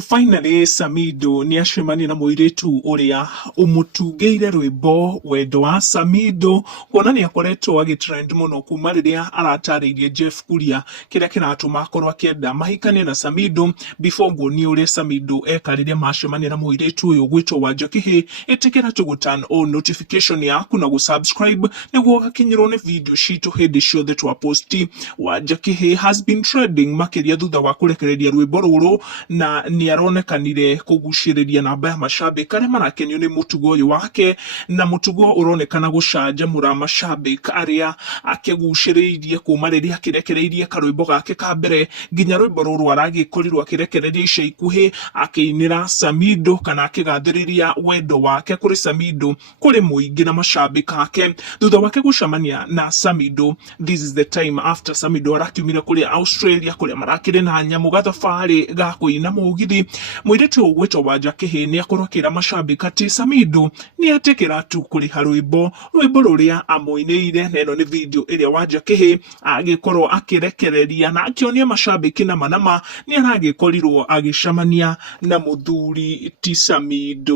Finally, Samidoh ni acemania na muiritu uria umutungeire rwimbo wendo wa Samidoh kuona ni akoretwo agitrend muno kuma riria aratariirie Jeff Kuria kiria kiratuma akorwo akienda mahikanie na Samidoh before nguoni uria Samidoh ekariria macemania na muiritu uyu gwitwo Wanja Kihii. Itikira to turn on notification yaku na gusubscribe niguo gakinyirwo ni video citu hindi ciothe twa posti. Wanja Kihii has been trending makiria thutha wa kurekereria rwimbo ruru na ni aronekanire kuguciriria namba ya mashabiki aria marakenio ni mutugo uyu wake, na mutugo uronekana gucanjamura mashabiki aria akiguciriirie kuma riria akirekereirie karwimbo gake ka mbere nginya rwimbo ruru aragikorirwo akirekereria ica ikuhi akiinira Samidoh kana akigathiriria wendo wake kuri Samidoh kuri muingi na mashabiki ake. Thutha wake gucemania na Samidoh, this is the time after Samidoh arakiumire kuri Australia kuria marakire na nyamu gathabari ga kuina mugithi. Muiritu ugwitwo Wanja Kihii ni akorwo akira mashabiki ati Samidoh ni atikira tu kuriha rwimbo ruria amuiniire. Neno ni video iria Wanja Kihii agikorwo akirekereria na akionia mashabiki na manama ni aragikorirwo agicemania na muthuri ti Samidoh.